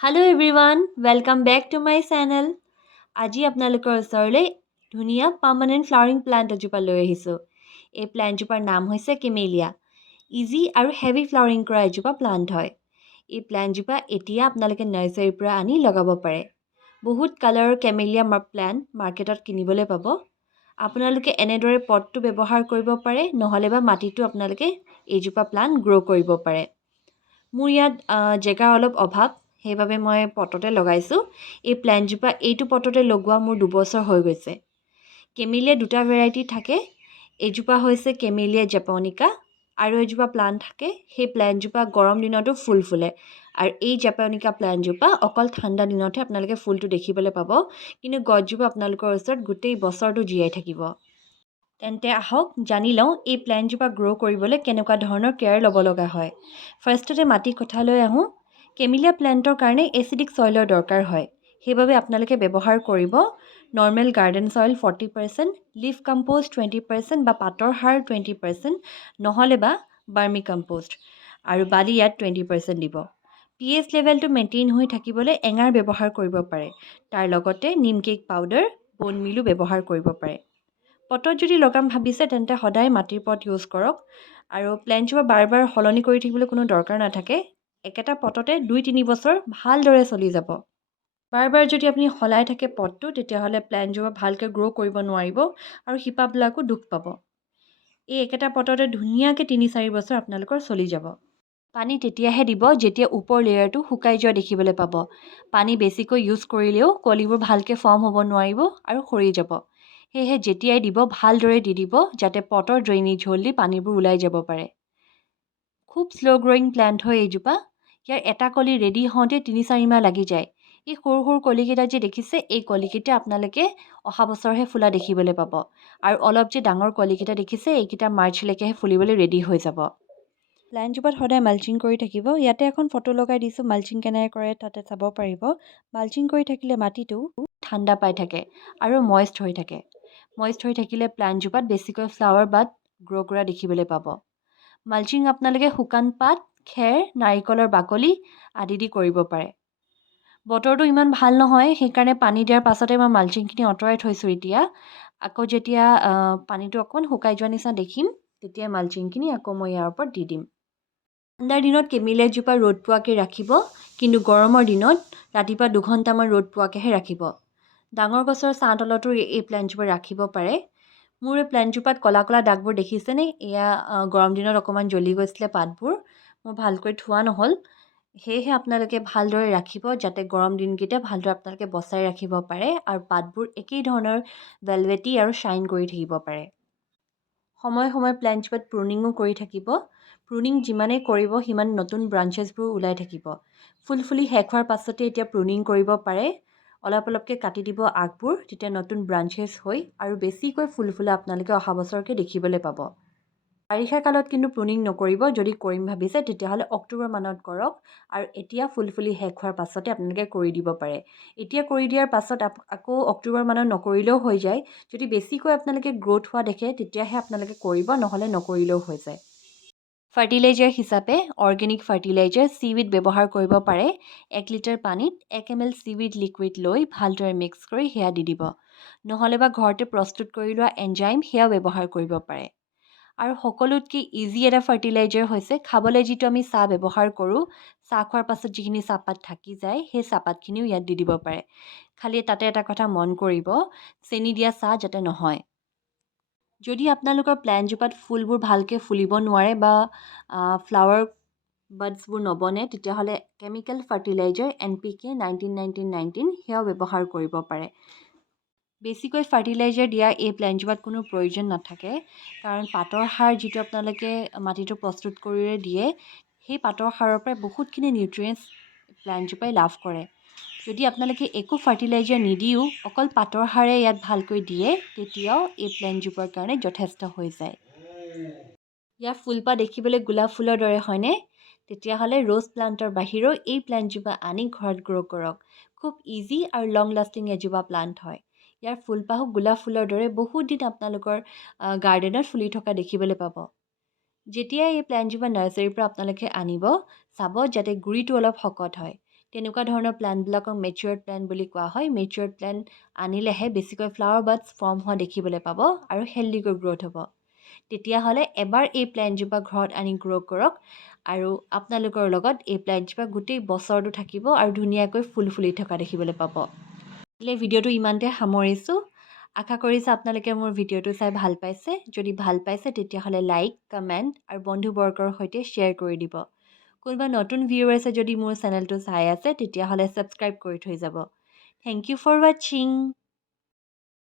Hello' everyone welcome back to my channel. আজি আপোনালোকৰ ওচৰলৈ ধুনীয়া পাৰ্মানেণ্ট ফ্লাৱাৰিং প্লাণ্ট এজোপা লৈ আহিছোঁ। এই প্লাণ্টজোপাৰ নাম হৈছে কেমেলিয়া। ইজি আৰু হেভি ফ্লাৱাৰিং কৰা এজোপা প্লাণ্ট হয়। এই প্লাণ্টজোপা এতিয়া আপোনালোকে নাৰ্চাৰীৰ পৰা আনি লগাব পাৰে। বহুত কালাৰৰ কেমেলিয়া প্লাণ্ট মাৰ্কেটত কিনিবলৈ পাব। আপোনালোকে এনেদৰে পটটো ব্যৱহাৰ কৰিব পাৰে, নহ'লে বা মাটিটো আপোনালোকে এইজোপা প্লাণ্ট গ্ৰ' কৰিব পাৰে। মোৰ ইয়াত জেগাৰ অলপ অভাৱ, সেইবাবে মই পটতে লগাইছোঁ। এই প্লাণ্টজোপা এইটো পটতে লগোৱা মোৰ 2 বছৰ হৈ গৈছে। কেমেলিয়া দুটা ভেৰাইটি থাকে। এইজোপা হৈছে কেমেলিয়া জাপানিকা আৰু এজোপা প্লাণ্ট থাকে। সেই প্লাণ্টজোপা গৰম দিনতো ফুল ফুলে, আৰু এই জাপানিকা প্লাণ্টজোপা অকল ঠাণ্ডা দিনতহে আপোনালোকে ফুলটো দেখিবলৈ পাব, কিন্তু গছজোপা আপোনালোকৰ ওচৰত গোটেই বছৰটো জীয়াই থাকিব। তেন্তে আহক জানি লওঁ এই প্লাণ্টজোপা গ্ৰ' কৰিবলৈ কেনেকুৱা ধৰণৰ কেয়াৰ ল'ব লগা হয়। ফাৰ্ষ্টতে মাটি কথালৈ আহোঁ। কেমেলিয়া প্লাণ্টৰ কাৰণে এচিডিক ছইলৰ দৰকাৰ হয়। সেইবাবে আপোনালোকে ব্যৱহাৰ কৰিব normal garden soil 40%, leaf compost 20% বা পাতৰ সাৰ 20%, নহ'লে বা বাৰ্মি কম্প'ষ্ট, আৰু বালি ইয়াত 20% দিব। pH লেভেলটো মেইনটেইন হৈ থাকিবলৈ এঙাৰ ব্যৱহাৰ কৰিব পাৰে। তাৰ লগতে নিম কেক পাউডাৰ, বন মিলো ব্যৱহাৰ কৰিব পাৰে। পটত যদি লগাম ভাবিছে তেন্তে সদায় মাটিৰ পট ইউজ কৰক, আৰু প্লেণ্টজোপা বাৰ বাৰ সলনি কৰি থাকিবলৈ কোনো দৰকাৰ নাথাকে। একেটা পটতে 2-3 বছৰ ভালদৰে চলি যাব। বাৰ বাৰ যদি আপুনি সলাই থাকে পটটো, তেতিয়াহ'লে প্লেণ্টজোপা ভালকৈ গ্ৰ' কৰিব নোৱাৰিব আৰু শিপাবিলাকো দুখ পাব। এই একেটা পটতে ধুনীয়াকৈ 3-4 বছৰ আপোনালোকৰ চলি যাব। পানী তেতিয়াহে দিব যেতিয়া ওপৰ লেয়াৰটো শুকাই যোৱা দেখিবলৈ পাব। পানী বেছিকৈ ইউজ কৰিলেও কলিবোৰ ভালকৈ ফৰ্ম হ'ব নোৱাৰিব আৰু সৰি যাব। সেয়েহে যেতিয়াই দিব ভালদৰে দি দিব, যাতে পটৰ ড্ৰেইনেজ হ'ল দি পানীবোৰ ওলাই যাব পাৰে। খুব শ্ল' গ্ৰ'য়িং প্লাণ্ট হয় এইজোপা। ইয়াৰ এটা কলি ৰেডি হওঁতে 3-4 মাহ লাগি যায়। এই সৰু সৰু কলিকেইটা যে দেখিছে, এই কলিকেইটা আপোনালোকে অহা বছৰহে ফুলা দেখিবলৈ পাব, আৰু অলপ যে ডাঙৰ কলিকেইটা দেখিছে, এইকেইটা মাৰ্চলৈকেহে ফুলিবলৈ ৰেডি হৈ যাব। প্লাণ্টজোপাত সদায় মালচিং কৰি থাকিব। ইয়াতে এখন ফটো লগাই দিছোঁ, মালচিং কেনেকৈ কৰে তাতে চাব পাৰিব। মালচিং কৰি থাকিলে মাটিটো ঠাণ্ডা পাই থাকে আৰু মইষ্ট হৈ থাকে। মইষ্ট হৈ থাকিলে প্লাণ্টজোপাত বেছিকৈ ফ্লাৱাৰ বাড গ্ৰ' কৰা দেখিবলৈ পাব। মালচিং আপোনালোকে শুকান পাত, খেৰ, নাৰিকলৰ বাকলি আদি দি কৰিব পাৰে। বতৰটো ইমান ভাল নহয়, সেইকাৰণে পানী দিয়াৰ পাছতে মই মালচিংখিনি আঁতৰাই থৈছোঁ। এতিয়া আকৌ যেতিয়া পানীটো অকণমান শুকাই যোৱা নিচিনা দেখিম, তেতিয়া মালচিংখিনি আকৌ মই ইয়াৰ ওপৰত দি দিম। ঠাণ্ডাৰ দিনত কেমেলিয়াজোপা ৰ'দ পোৱাকৈ ৰাখিব, কিন্তু গৰমৰ দিনত ৰাতিপুৱা 2 ঘণ্টামান ৰ'দ পোৱাকৈহে ৰাখিব। ডাঙৰ গছৰ ছাঁ তলতো এই প্লাণ্টজোপা ৰাখিব পাৰে। মোৰ এই প্লাণ্টজোপাত ক'লা ক'লা দাগবোৰ দেখিছেনে? এয়া গৰম দিনত অকণমান জ্বলি গৈছিলে পাতবোৰ, মোৰ ভালকৈ থোৱা নহ'ল। সেয়েহে আপোনালোকে ভালদৰে ৰাখিব, যাতে গৰম দিনকেইটা ভালদৰে আপোনালোকে বচাই ৰাখিব পাৰে আৰু পাতবোৰ একেই ধৰণৰ ভেলভেটি আৰু শ্বাইন কৰি থাকিব পাৰে। সময়ে সময়ে প্লাণ্টজোপাত প্ৰুনিঙো কৰি থাকিব। প্ৰুনিং যিমানেই কৰিব সিমান নতুন ব্ৰাঞ্চেছবোৰ ওলাই থাকিব। ফুল ফুলি শেষ হোৱাৰ পাছতে এতিয়া প্ৰুনিং কৰিব পাৰে। অলপ অলপকৈ কাটি দিব আগবোৰ, তেতিয়া নতুন ব্ৰাঞ্চেছ হৈ আৰু বেছিকৈ ফুল ফুলা আপোনালোকে অহা বছৰকৈ দেখিবলৈ পাব। বাৰিষা কালত কিন্তু প্ৰুনিং নকৰিব। যদি কৰিম ভাবিছে তেতিয়াহ'লে অক্টোবৰ মানত কৰক, আৰু এতিয়া ফুল ফুলি শেষ হোৱাৰ পাছতে আপোনালোকে কৰি দিব পাৰে। এতিয়া কৰি দিয়াৰ পাছত আকৌ অক্টোবৰ মানত নকৰিলেও হৈ যায়। যদি বেছিকৈ আপোনালোকে গ্ৰ'থ হোৱা দেখে তেতিয়াহে আপোনালোকে কৰিব, নহ'লে নকৰিলেও হৈ যায়। ফাৰ্টিলাইজাৰ হিচাপে অৰ্গেনিক ফাৰ্টিলাইজাৰ চিউইড ব্যৱহাৰ কৰিব পাৰে। 1 লিটাৰ পানীত 1 ml চিউইড লিকুইড লৈ ভালদৰে মিক্স কৰি সেয়া দি দিব, নহ'লে বা ঘৰতে প্ৰস্তুত কৰি লোৱা এনজাইম সেয়াও ব্যৱহাৰ কৰিব পাৰে। আৰু সকলোতকৈ ইজি এটা ফাৰ্টিলাইজাৰ হৈছে খাবলৈ যিটো আমি চাহ ব্যৱহাৰ কৰোঁ, চাহ খোৱাৰ পাছত যিখিনি চাহপাত থাকি যায়, সেই চাহপাতখিনিও ইয়াত দি দিব পাৰে। খালি তাতে এটা কথা মন কৰিব, চেনি দিয়া চাহ যাতে নহয়। যদি আপোনালোকৰ প্লাণ্টজোপাত ফুলবোৰ ভালকৈ ফুলিব নোৱাৰে বা ফ্লাৱাৰ বাডছবোৰ নবনে, তেতিয়াহ'লে কেমিকেল ফাৰ্টিলাইজাৰ NPK 19-19-19 সেয়াও ব্যৱহাৰ কৰিব পাৰে। বেছিকৈ ফাৰ্টিলাইজাৰ দিয়া এই প্লাণ্টজোপাত কোনো প্ৰয়োজন নাথাকে, কাৰণ পাতৰ সাৰ যিটো আপোনালোকে মাটিটো প্ৰস্তুত কৰি দিয়ে, সেই পাতৰ সাৰৰ পৰাই বহুতখিনি নিউট্ৰিয়েণ্টছ প্লাণ্টজোপাই লাভ কৰে। যদি আপোনালোকে একো ফাৰ্টিলাইজাৰ নিদিও অকল পাতৰ সাৰে ইয়াত ভালকৈ দিয়ে, তেতিয়াও এই প্লাণ্টজোপাৰ কাৰণে যথেষ্ট হৈ যায়। ইয়াৰ ফুলপাহ দেখিবলৈ গোলাপ ফুলৰ দৰে হয়নে? তেতিয়াহ'লে ৰ'জ প্লাণ্টৰ বাহিৰেও এই প্লাণ্টজোপা আনি ঘৰত গ্ৰ' কৰক। খুব ইজি আৰু লং লাষ্টিং এজোপা প্লাণ্ট হয়। ইয়াৰ ফুলপাহো গোলাপ ফুলৰ দৰে বহুত দিন আপোনালোকৰ গাৰ্ডেনত ফুলি থকা দেখিবলৈ পাব। যেতিয়াই এই প্লাণ্টজোপা নাৰ্চাৰীৰ পৰা আপোনালোকে আনিব, চাব যাতে গুৰিটো অলপ শকত হয়। তেনেকুৱা ধৰণৰ প্লেণ্টবিলাকক মেচিয়ৰ্ড প্লেণ্ট বুলি কোৱা হয়। মেচিয়ৰ্ড প্লেণ্ট আনিলেহে বেছিকৈ ফ্লাৱাৰ বাডছ ফৰ্ম হোৱা দেখিবলৈ পাব আৰু হেল্ডিকৈ গ্ৰ'থ হ'ব। তেতিয়াহ'লে এবাৰ এই প্লেণ্টজোপা ঘৰত আনি গ্ৰ' কৰক আৰু আপোনালোকৰ লগত এই প্লেণ্টজোপা গোটেই বছৰটো থাকিব আৰু ধুনীয়াকৈ ফুল ফুলি থকা দেখিবলৈ পাব। ভিডিঅ'টো ইমানতে সামৰিছোঁ। আশা কৰিছোঁ আপোনালোকে মোৰ ভিডিঅ'টো চাই ভাল পাইছে। যদি ভাল পাইছে তেতিয়াহ'লে লাইক, কমেণ্ট আৰু বন্ধুবৰ্গৰ সৈতে শ্বেয়াৰ কৰি দিব। কোনোবা নতুন ভিউৱাৰ্ছে যদি মোৰ চেনেলটো চাই আছে তেতিয়াহ'লে ছাবস্ক্ৰাইব কৰি থৈ যাব। থেংক ইউ ফৰ ৱাচিং।